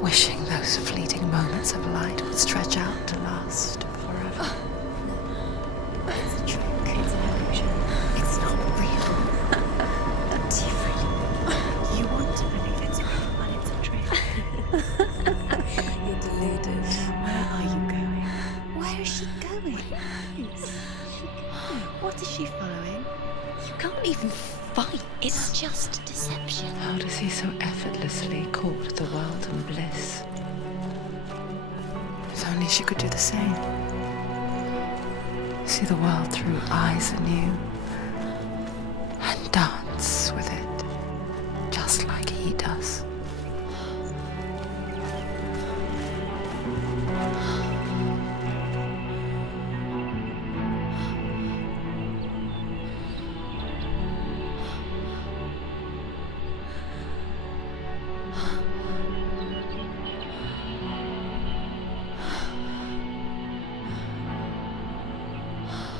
wishing those fleeting moments of light would stretch out to last forever. It's a trick. It's an illusion. It's not real. Do you really? You want to believe it's real, but it's a trick. You're deluded. Where are you going? Where is she going? What is she following? You can't even fight. It's just deception. How does he so effortlessly court the world and bliss? If only she could do the same. See the world through eyes anew and dance with it, just like he does.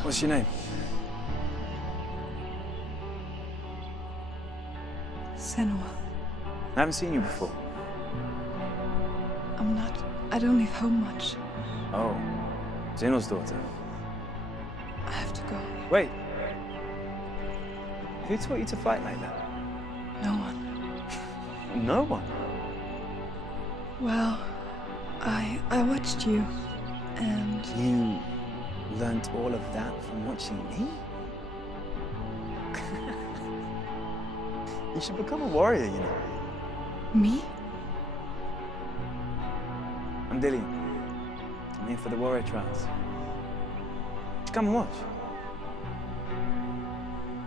What's your name? Senua. I haven't seen you before. I don't leave home much. Oh, Zeno's daughter. I have to go. Wait. Who taught you to fight like that? No one. No one. Well, I watched you, and You learned all of that from watching me? You should become a warrior, you know. me? I'm Dillian. I'm here for the warrior trials. Just come and watch.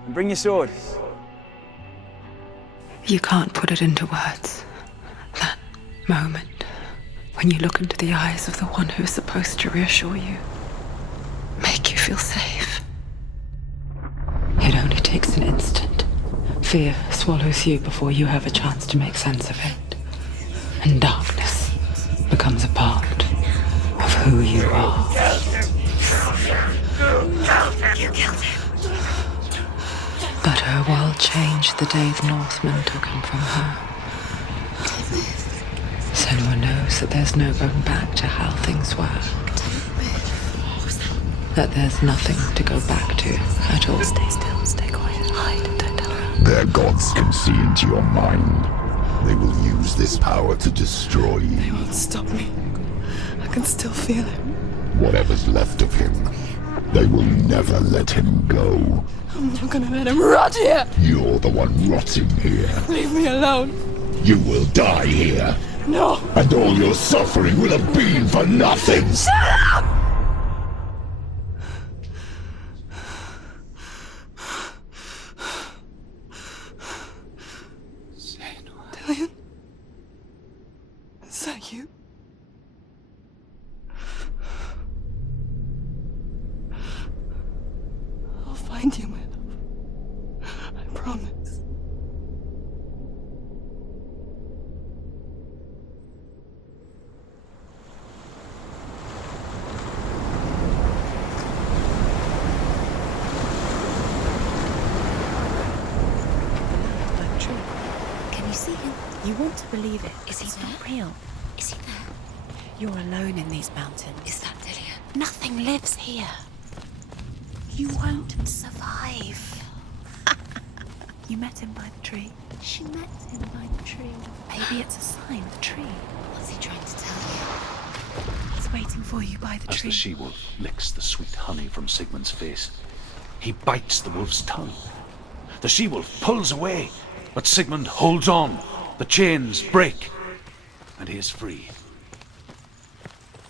And bring your sword. You can't put it into words. That moment when you look into the eyes of the one who's supposed to reassure you, make you feel safe. It only takes an instant. Fear swallows you before you have a chance to make sense of it. And darkness becomes a part of who you are. You killed him. But her world changed the day the Northmen took him from her. Senua knows that there's no going back to how things were. That there's nothing to go back to at all. Stay still, stay quiet, hide, don't tell her. Their gods can see into your mind. They will use this power to destroy They you. won't stop me. I can still feel him. Whatever's left of him, they will never let him go. I'm not gonna let him rot here. You're the one rotting here. Leave me alone. You will die here, No. and all your suffering will have been for nothing. Dillian? Is that you? I'll find you, my love. I promise. Like true. Can you see him? You want to believe it. Is he not real? Is he there? You're alone in these mountains. Is that Dillian? Nothing lives here. You won't survive. You met him by the tree. She met him by the tree. Maybe it's a sign, the tree. What's he trying to tell you? He's waiting for you by the As tree. the she-wolf licks the sweet honey from Sigmund's face, he bites the wolf's tongue. The she-wolf pulls away, but Sigmund holds on. The chains break, and he is free.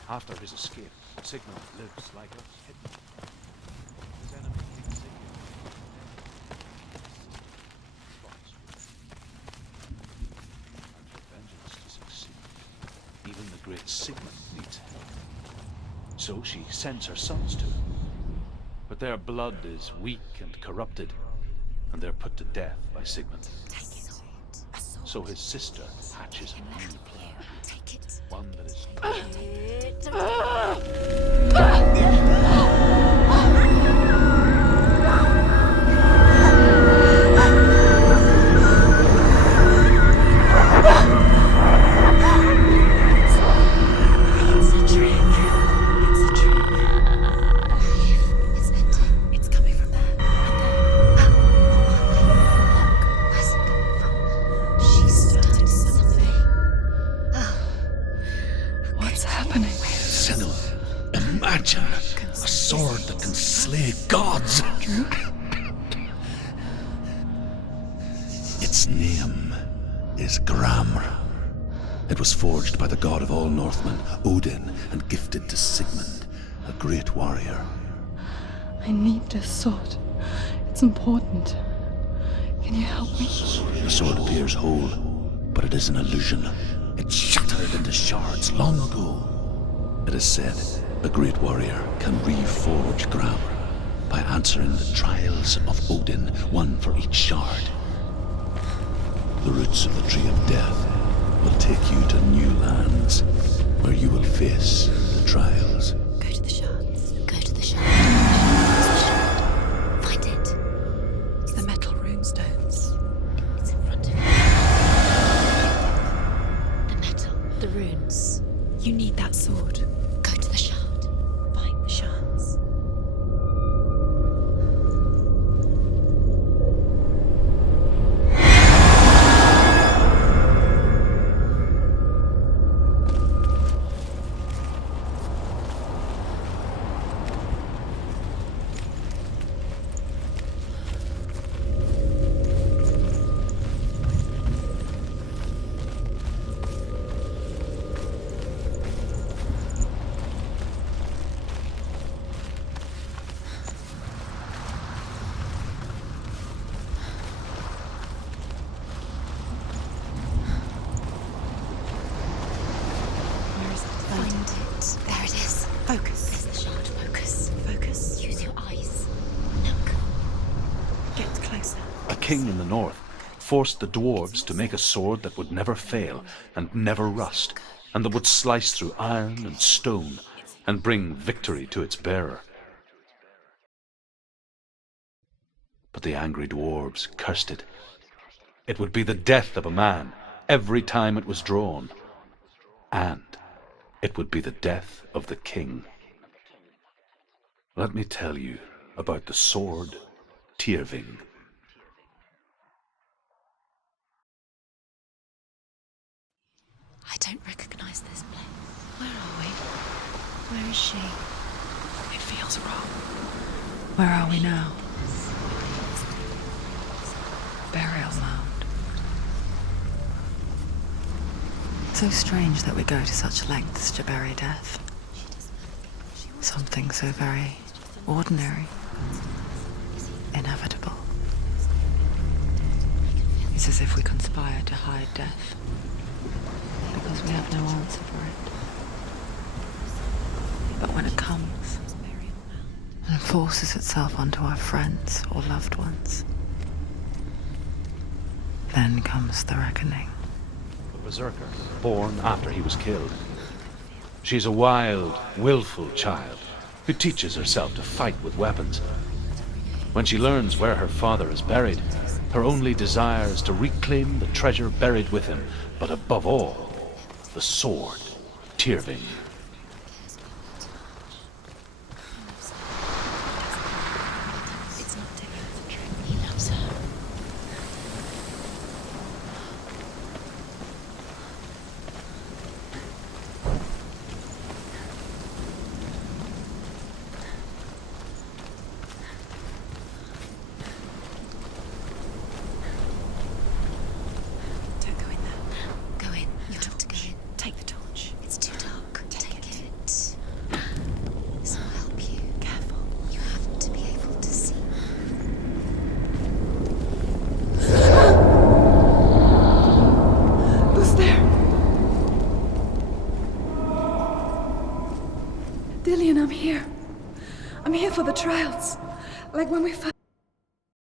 After his escape, Sigmund lives like a hidden. His enemy thinks Sigmund. And for vengeance to succeed, even the great Sigmund needs help. So she sends her sons to him. But their blood is weak and corrupted, and they're put to death by Sigmund. Take it. A sword. So his sister hatches a new plan, Take it. one that is happening? Senua, imagine a sword that can slay gods. Drew? Its name is Gramr. It was forged by the god of all Northmen, Odin, and gifted to Sigmund, a great warrior. I need this sword. It's important. Can you help me? The sword appears whole, but it is an illusion. It shattered into shards long ago. It is said a great warrior can reforge Gramr by answering the trials of Odin, one for each shard. The roots of the Tree of Death will take you to new lands, where you will face the trials. Go to the shards. Go to the shards. Find it. The metal runestones. It's in front of you. The metal. The runes. You need that sword. Go to the shard. Find the shards. Find it. There it is. Focus. There's the shard. Focus. Focus. Use your eyes. Look. Get closer. A king in the north forced the dwarves to make a sword that would never fail and never rust, and that would slice through iron and stone and bring victory to its bearer. But the angry dwarves cursed it. It would be the death of a man every time it was drawn, and it would be the death of the king. Let me tell you about the sword Tyrving. I don't recognize this place. Where are we? Where is she? It feels wrong. Where are we now? Burial mound. So strange that we go to such lengths to bury death. Something so very ordinary, inevitable. It's as if we conspire to hide death, because we have no answer for it. But when it comes and forces itself onto our friends or loved ones, then comes the reckoning. A berserker, born after he was killed. She's a wild, willful child who teaches herself to fight with weapons. When she learns where her father is buried, her only desire is to reclaim the treasure buried with him, but above all, the sword, Tyrving. It's not different. He loves her. Don't go in there. Go in. You have to go in. Take the torch. It's too dark. Take it. This will help you. Careful. You have to be able to see. Who's there? Dillian, I'm here. I'm here for the trials. Like when we first